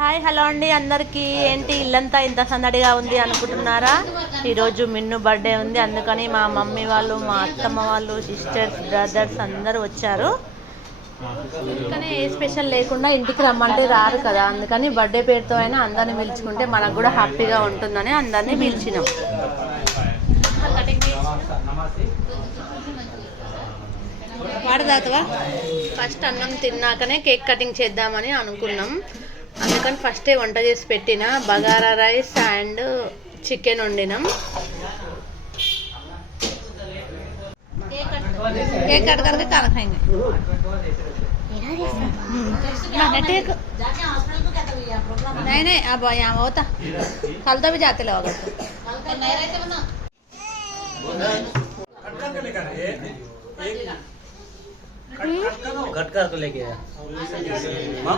Hi hello అండి అందరికీ. ఏంటి ఇల్లంతా ఇంత సందడిగా ఉంది అనుకుంటున్నారా? ఈరోజు మిన్ను బర్త్డే ఉంది అందుకని మా మమ్మీ వాళ్ళు మా అత్తమ్మ వాళ్ళు సిస్టర్స్ బ్రదర్స్ అందరూ వచ్చారు. అందుకని ఏ స్పెషల్ లేకుండా ఇంటికి రమ్మంటే రారు కదా. అందుకని బర్త్డే పేరుతో అయినా అందరిని పిలుచుకుంటే మనకు కూడా హ్యాపీగా ఉంటుందని అందరినీ పిలిచినాం. వాడదాతవా ఫస్ట్ అన్నం తిన్నాకనే కేక్ కటింగ్ చేద్దామని అనుకున్నాం. అందుకని ఫస్టే వంట చేసి పెట్టిన bagara rice and chicken వండినాం cake cut करके खाना खाएंगे मैंने टेक नहीं नहीं अब यहाँ होता कल तो भी जाते लोग अगर तो कट कर लेके आया माँ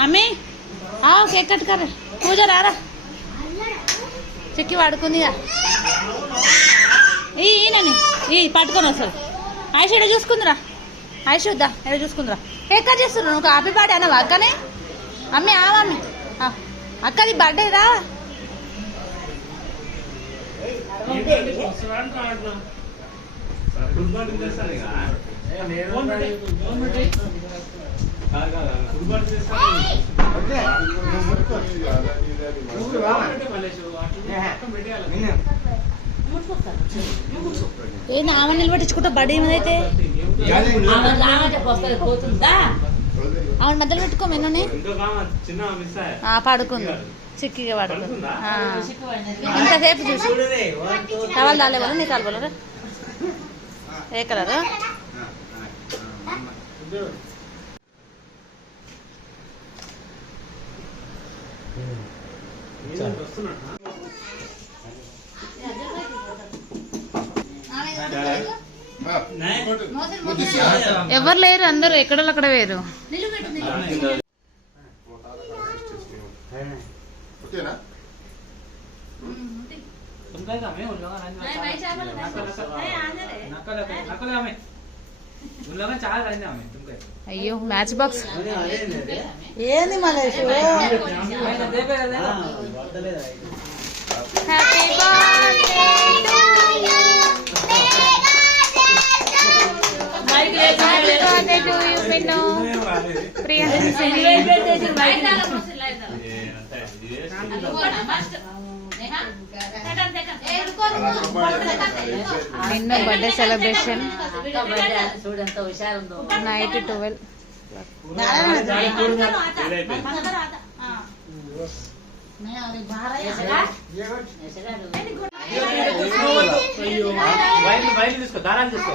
అమ్మే ఆవు పూజ రారా చెక్కి వాడుకుందిగా ఈ ఈ పట్టుకొని వస్తారు ఆయుష్ ఎడ చూసుకుందిరా? ఆయుష్ వద్దా? ఎడ చూసుకుందిరా? కేక్ కట్ చేస్తున్నావు? నువ్వు హ్యాపీ బర్త్డే అన్నావా అక్కనే? అమ్మి ఆ మమ్మీ ఆ, అక్కది బర్త్డే రా. ఏంది ఆమె నిలబెట్టించుకుంటా బర్త్డే ఏమైతే ఆమె మధ్యలో పెట్టుకో మెన్నని. ఆ, పడుకుంది. చిక్కిగా పడుకుంది. ఆ. ఇంతసేపు చూసి. టవల్ దాలే వాళ్ళు నీ కాలు ఏ కలరు? ఎవరు లేరు అందరు ఎక్కడ అక్కడ వేరు. అయ్యో మ్యాచ్ బాక్స్. ఏంది మళ్ళీ హ్యాపీ బర్త్డే నిన్న బర్త్డే సెలబ్రేషన్ నైట్ ట్వెల్వ్ తీసుకో దారాలు తీసుకో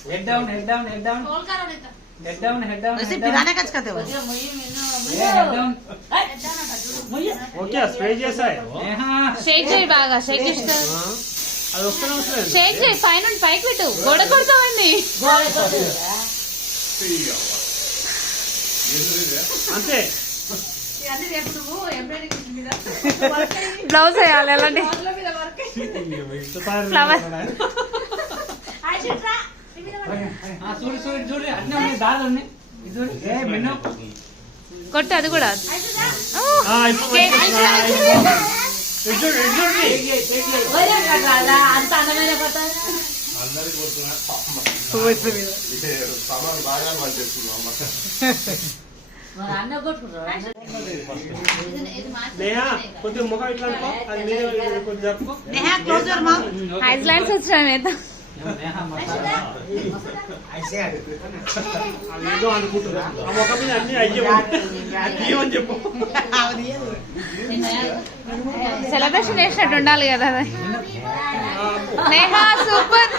हो गया head down head down head down head down head down वैसे पिराने का करते हो हेड डाउन ఓకే స్ప్రే చేసాయి हाँ షేక్ చేయి బాగా షేక్ చేస్తా అది వస్తూనే వస్తుంది షేక్ చేయి పైన పైకి పెట్టు గోడ కొడతామండి అంతే బ్లౌజ్ వేయాలి ఎలాంటి ఫ్లవర్ కొట్టు అది కూడా ఆ, ఇప్పుడు వచ్చేసింది. ఆ, ఇప్పుడు. ఇటు చూడు, ఇటు చూడండి. అంత అందమైన కొత్త అన్న కొట్టుకుంటారు నేహా కొంచెం ముఖం ఇట్లా అనుకో అది మీరే కొంచెం జరుపుకో Neha close your mouth islands వచ్చినాం ఏదో అది ఏదో అనుకుంటున్నా ఆ ముఖం మీద అన్ని అయ్యమని చెప్పు సెలబ్రేషన్ చేసినట్టు ఉండాలి కదా. నేహా సూపర్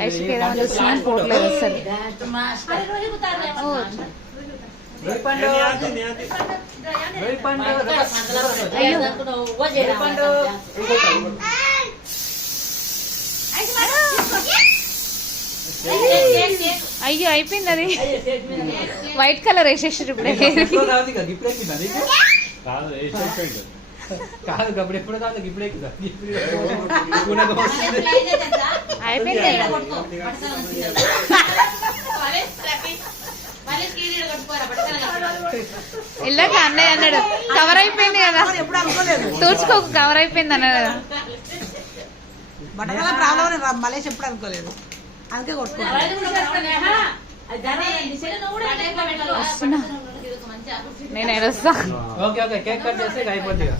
ఐశ్వర్య పోట్లేదు నేహాది. అయ్యో అయిపోయింది అది. వైట్ కలర్ వేసేసారు ఇప్పుడే. కాదు అప్పుడు ఎప్పుడు కాదు ఇప్పుడే అయిపోయింది. ఇల్లాక అన్నయ్య అన్నాడు. కవర్ అయిపోయింది కదా. ఎప్పుడు అనుకోలేదు. తూర్చుకోకు కవర్ అయిపోయింది అన్నాడు కదా. బట్టల ప్రాబ్లం ఎప్పుడు అనుకోలేదు. అందుకే కొట్టుకున్నాను. నేను ఓకే ఓకే కేక్ కట్ చేస్తే ఇక.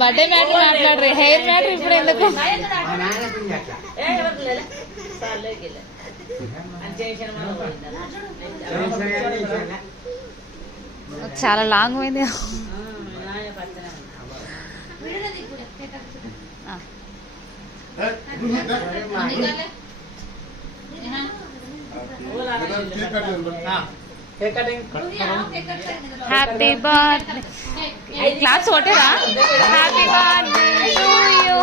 బర్త్డే మ్యాటర్ మాట్లాడరు. హెయిర్ మ్యాటర్ ఇప్పుడు ఎందుకు? చాలా లాంగ్ పోయింది. ఆ. ఆ, cake cutting happy birthday class కొట్టేరా happy birthday to you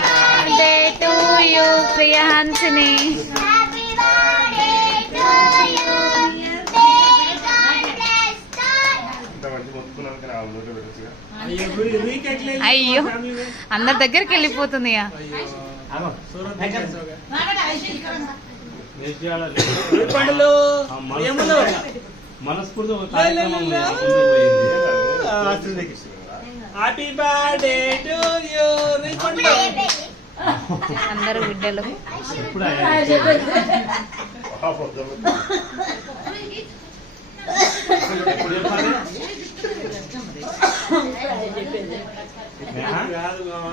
birthday to you లే. ముందుకు పోయింది. ఆ, అసలుకి. హ్యాపీ బర్త్డే టు యూ రుయి పండులు అందరు బిడ్డలు. ఎప్పుడు అయ్యాయి? ఎప్పుడు చెప్పాలి? నేహా? కాదు మామ,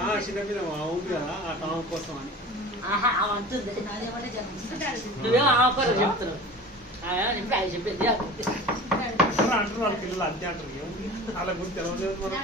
ఆ అంటున్నారు పిల్లలు అంతే అంటారు వాళ్ళ గురించి తెలియదు మనకు.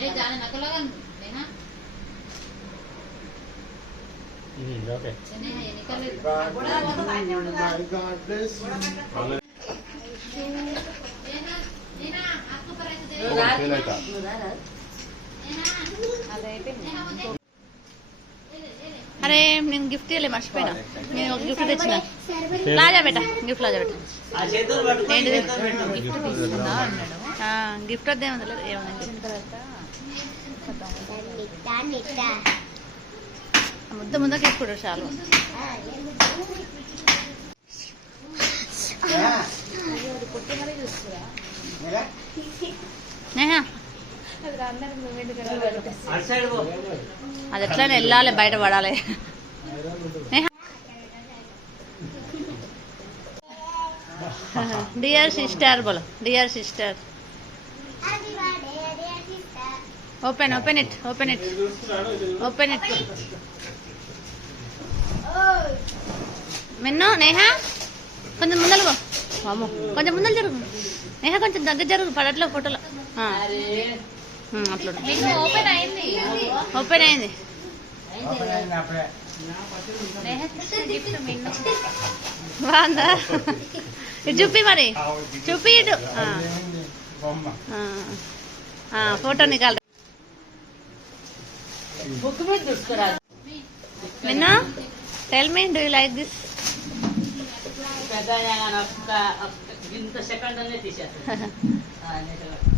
అదైపోయింది నక్కలాగా నేనా ఉమ్, ఓకే నేనా ఎన్నికలు వాళ్ళ- నేనా నేనా అక్క పరిస్థితి అరే నేను గిఫ్ట్ ఇవ్వలే మర్చిపోయినా. నేను ఒక గిఫ్ట్ తెచ్చిన. లాజా బెట్ట గిఫ్ట్ లాజా బెట్ట ఏంటిది? గిఫ్ట్ వద్దే ఏమన్నా ముద్ద ముద్దకి వేసుకుంటారు చాలు. నేహా. అది ఎట్లా వెళ్ళాలి బయట పడాలి. డియర్ సిస్టర్ బోలో. Dear sister open open it open it open it Minnu Neha కొంచెం ముందలుగో అమ్మో కొంచెం ముందలు జరుగు. నేహా కొంచెం దగ్గర జరుగు పడట్లో ఫోటోలో. అట్లా. ఓపెన్ అయింది. ఓపెన్ అయింది. బాగుందా చూపి మరి. చూపి ఇటు. ఆ. ఆ. ఆ, ఫోటో నికాల్ మిన్నా tell me do you like this ఇంత సెకండ్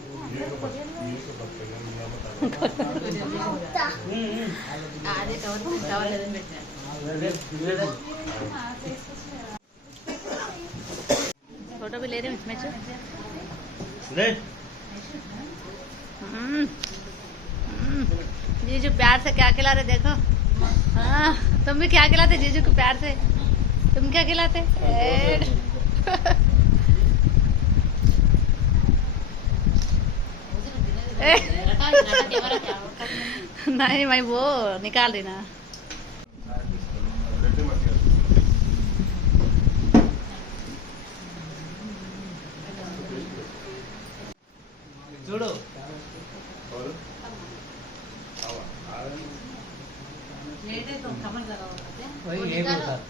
फ़ोटो भी ले रहे हैं। इसमें जीजू प्यार से क्या खिला रहे, देखो। हाँ तुम भी क्या खिलाते, जीजू को प्यार से? तुम क्या खिलाते? नहीं मैं वो निकाल रही ना చూడు పోయి ఏ కొడతారు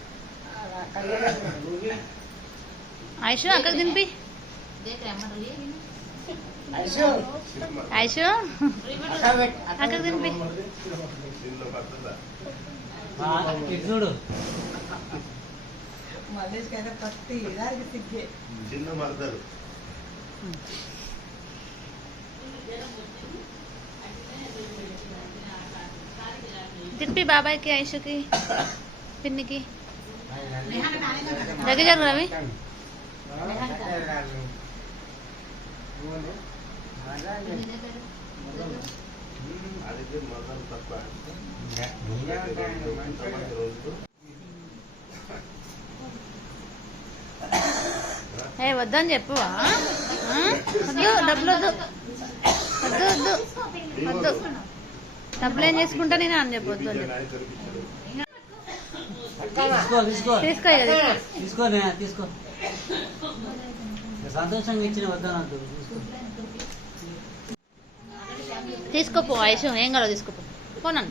చూడు మలేష్ కదా పత్తి దానికి సిగ్గే చిన్న మరదలు తిప్పి బాబాయ్కి ఐషుకి పిన్నికి దగ్గర జరుగు రవి అది మదం తప్ప ఏ వద్దని చెప్పు? వద్దు డబ్బులు వద్దు వద్దు వద్దు వద్దు డబ్బులు ఏం చేసుకుంటా నేను అని చెప్పు వద్దు అని చెప్పు నాయకుడికి ఇచ్చాడు తీసుకో. తీసుకో సంతోషంగా ఇచ్చిన వద్దనద్దు తీసుకో. తీసుకోపో ఆయుష్ ఏం కాదో తీసుకోపో పోనాను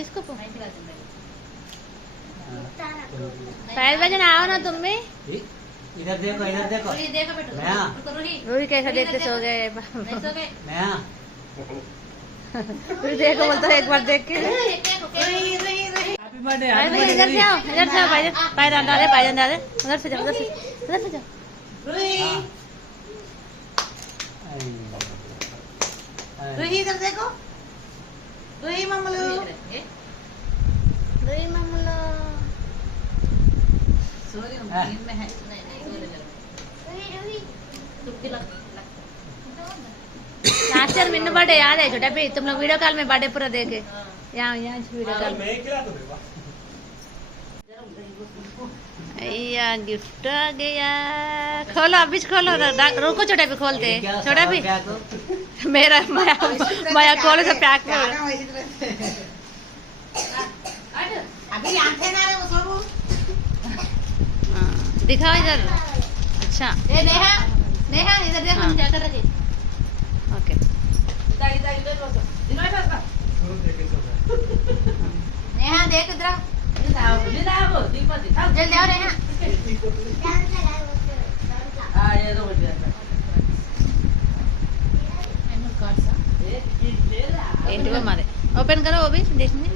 किसको फैज भाजन आओ ना तुम भी। इधर देखो इधर देखो। देखो बेटो। रूही कैसा देखते सो गए। नया देखो बोलता है एक बार देख के। रही हाँ। इधर देखो। हाँ। नींद में है नहीं नहीं बर्थडे याद है छोटा भी तुम लोग वीडियो कॉल में बर्थडे पूरा देखे यहाँ यहाँ वीडियो कॉल हूँ अय्या गिफ्ट आ गया खोलो अभी खोलो रुको छोटा भी खोलते हैं। छोटा भी मेरा माया माया कॉलेज से पैक कर? अभी आँखें ना रे वो सब। हाँ दिखाओ इधर। अच्छा। ए नेहा नेहा इधर देख हम हाँ। क्या कर रहे हैं? ओके। इधर इधर इधर बस इधर। बस हाँ। नेहा देख इधर। इधर आओ इधर आओ दीपक जल्दी आओ नेहा। ओपन करो अभी देखने।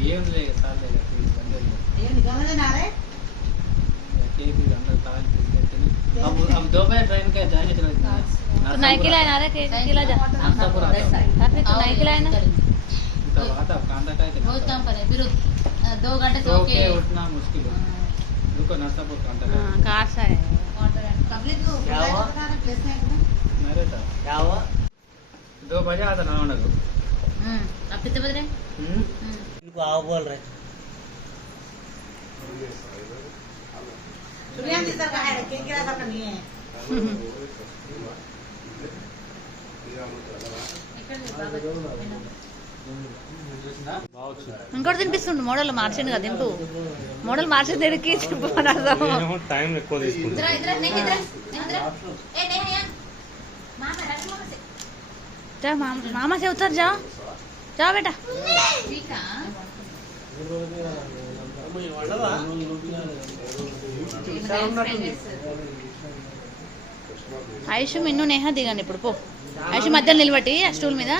ये लेगा साथ लेगा ये निकाल ना रे अब अब दो बार ट्रेन का जाने चला नाइकी लाइन आ रहा है कि किला जा हम सब पूरा था फिर नाइकी लाइन हाँ। हाँ, क्या हुआ? दो बजे आता ना होने हम्म आप कितने बज रहे हम्म। इनको आओ बोल रहे सूर्यन जी सर का है के किरा का तो नहीं है। ఇంకోటి తినిపిస్తుండు. మోడల్ మార్చండి కదా దింపు. మోడల్ మార్చింది దగ్గరికి టైం ఎక్కువ జా మామ చెబుతారు జా. జా బేటా. ఐషు మిన్ను నేహా దిగండి ఇప్పుడు పో. ఐషు మధ్యలో నిలబట్టి ఆ స్టూల్ మీద.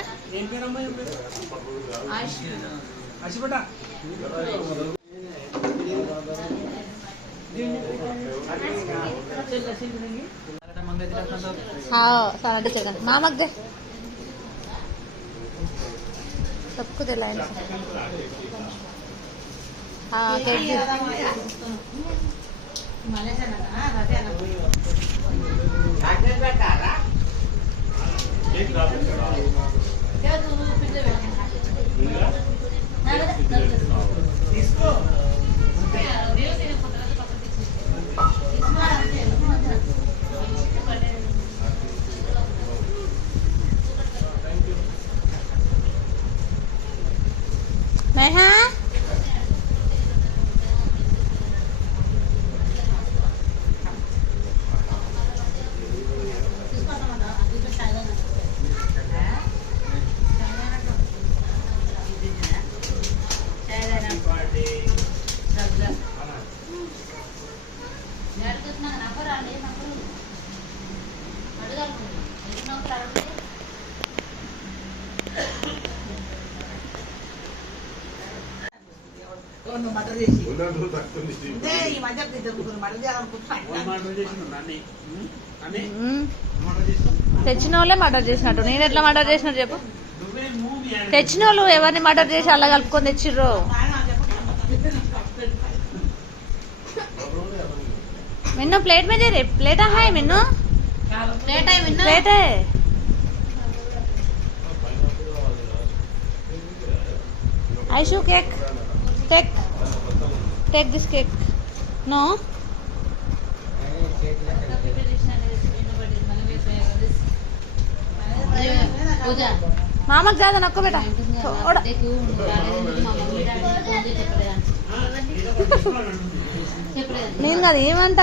सारा सेकंड मामक दे सबको दे लाइन से हाँ केक दे नेहा నువ్వు తెచ్చిన వాళ్ళే మర్డర్ చేసినట్టు. నేను ఎట్లా మర్డర్ చేసినట్టు చెప్పు. తెచ్చిన వాళ్ళు ఎవరిని మర్డర్ చేసి అలా కలుపుకొని తెచ్చిర్రు? మిన్ను ప్లేట్ మీద ప్లేటా hi Minnu? ప్లేటే. Aishu cake. Cake. Take this cake no మామకు కాదు నొక్క నేను కాదు ఏమంట?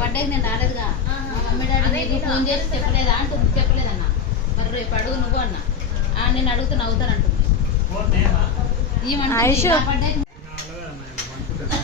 వడ్డకి నేను రాలేదుగా మమ్మీ డాడీ ఫోన్ చేసి చెప్పలేదా అంటుంది అన్నా నేను ఏ